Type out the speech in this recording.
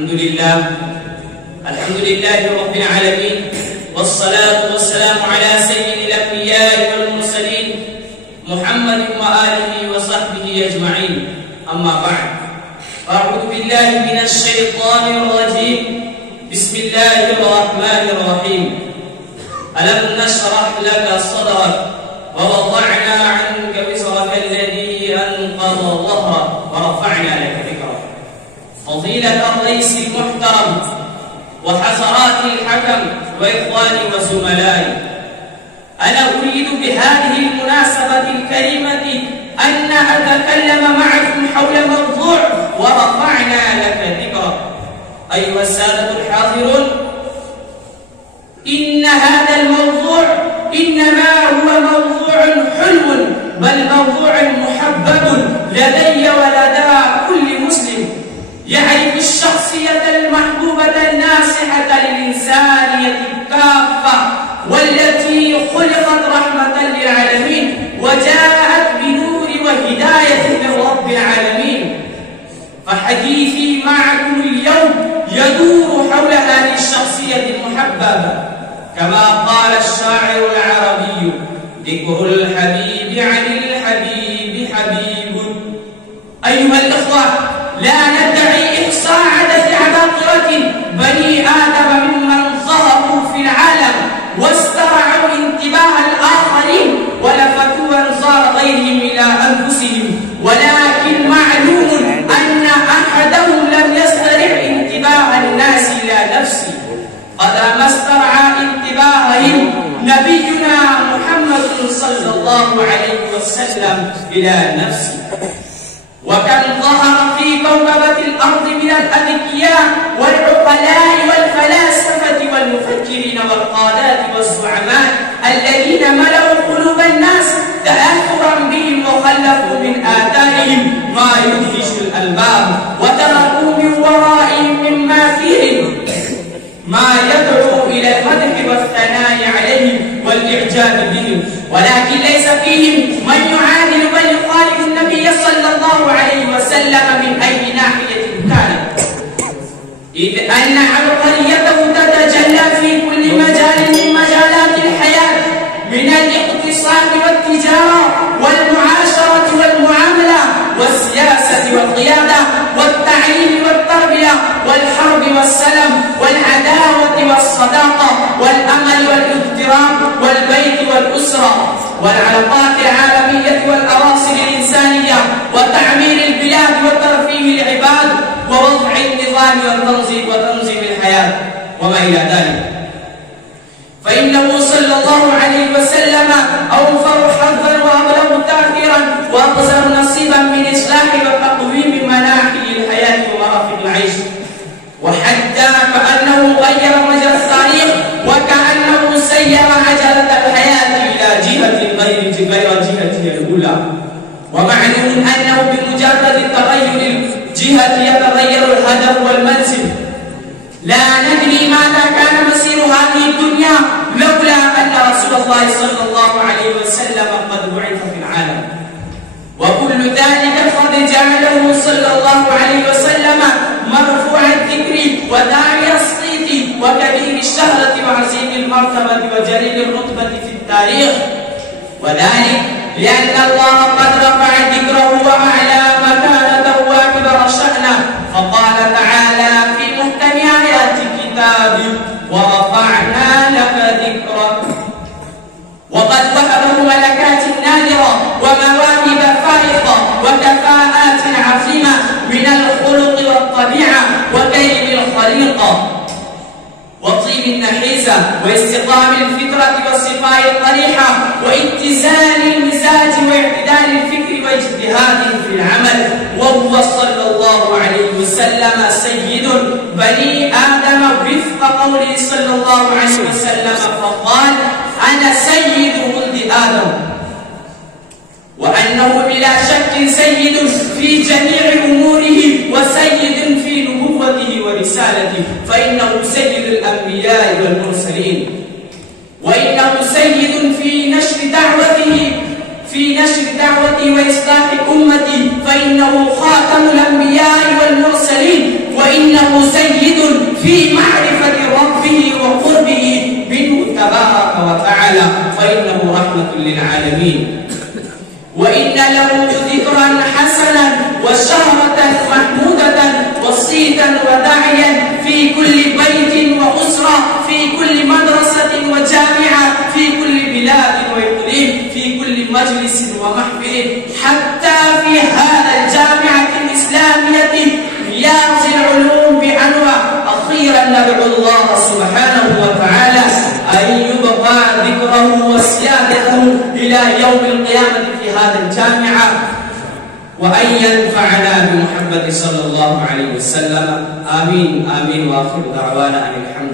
الحمد لله رب العالمين، والصلاة والسلام على سيد الأنبياء والمرسلين محمد وآله وصحبه أجمعين. أما بعد، أعوذ بالله من الشيطان الرجيم. بسم الله الرحمن الرحيم. ألم نشرح لك صدرك ووضعنا عنك وزرك الذي أنقض ظهرك ورفعنا لك ذكرك. فضيلة الرئيس المحترم وحضرات الحكم وإخواني وزملائي، أنا أريد بهذه المناسبة الكريمة أن أتكلم معكم حول موضوع ورفعنا لك ذكرك. أيها السادة الحاضرون، إن هذا الموضوع إنما هو موضوع حلو، بل موضوع محبب لدي ولدى كل مسلم يعرف الشخصية المحبوبة الناصحة للإنسانية كافة، والتي خلقت رحمة للعالمين وجاءت بنور وهداية من رب العالمين. فحديثي معكم اليوم يدور حول هذه الشخصية المحببة، كما قال الشاعر العربي: ذكر الحبيب عن الحبيب حبيب. أيها الأخوة، لا ندعي إحصاء عدد عباقرة بني آدم ممن ظهروا في العالم واسترعوا انتباه الآخرين ولفتوا أنظار غيرهم إلى أنفسهم، ولكن معلوم أن أحدهم لم يسترع انتباه الناس إلى نفسه قدر ما استرعى انتباههم نبينا محمد صلى الله عليه وسلم إلى نفسه. وكم ظهر في كوكبة الأرض من الأذكياء والعقلاء والفلاسفة والمفكرين والقادات والزعماء الذين ملأوا قلوب الناس تأثرا بهم وخلفوا من آثارهم ما يدهش الألباب، وتركوا من ورائهم مما فيهم ما يدعو إلى المدح والثناء عليهم والإعجاب بهم، ولكن ليس فيهم من يعادل بل يخالف النبي صلى الله عليه وسلم من أي ناحية كانت، إذ أن عبقريته تتجلى في كل مجال من مجالات الحياة، من الاقتصاد والتجارة والمعاشرة والمعاملة والسياسة والقيادة والتعليم والتربية والحرب والسلم والعداوة والصداقة والأمل والاضطراب والبيت والأسرة والعلاقات العالمية والأواصر الإنسانية وتعمير البلاد وترفيه العباد ووضع النظام وتنظيم الحياة وما إلى ذلك. فإنه صلى الله عليه وسلم أوفر حظا وأبلغ تأثيرا وأقصر نصيبا من إصلاح وتقويم مناحي الحياة ومرافق العيش، وحتى كأنه غير مجرى التاريخ وكأنه سير عجلة الحياة إلى جهة غير جهتها الأولى. ومعلوم أنه بمجرد تغير الجهة يتغير الهدف والمنزل. لا ندري ماذا كان مسير هذه الدنيا لولا أن رسول الله صلى الله عليه وسلم قد بعث في العالم، وكل ذلك قد جعله صلى الله عليه وسلم مرفوع الذكر وداعي الصيت وكبير الشهرة وعظيم المرتبة وجليل الرتبة في التاريخ، وذلك لأن الله قد رفع ذكره وأعلى مكانته وأكبر شأنه، فقال تعالى في محكم آيات كتابه: ورفعنا لك ذكرك. وقد وهبه ملكات نادرة ومواهب فائقة وكفاءات عظيمة من الخلق والطبيعة وكرم الخليقة وطيب النحيزة واستقام الفطرة والصفاء الطريحة واتزان المزاج واعتدال الفكر واجتهاده في العمل. وهو صلى الله عليه وسلم سيد بني آدم وفق قوله صلى الله عليه وسلم، فقال: أنا سيد ولد آدم. وأنه بلا شك سيد في جميع أموره وسيد في نبوته ورسالته، فإنه سيد الأنبياء والمرسلين، وإنه سيد في نشر دعوته وإصلاح أمته، فإنه خاتم الأنبياء والمرسلين وإنه سيد في معرفة ربه وقربه منه تبارك وتعالى، فإنه رحمة للعالمين. وإن له ذكرا حسنا وشهرة محمودة وصيتا وداعيا في كل بيت وأسرة، في كل مدرسة وجامعة، في كل بلاد وإقليم، في كل مجلس ومحفل، حتى في هذا الجامعة الإسلامية رياض العلوم بعنوة. أخيرا ندعو الله سبحانه وتعالى أن يبقى ذكره وسيادته إلى يوم القيامة في هذا الجامعة، وأن ينفعنا بمحمد صلى الله عليه وسلم. آمين آمين. وآخر دعوانا أن الحمد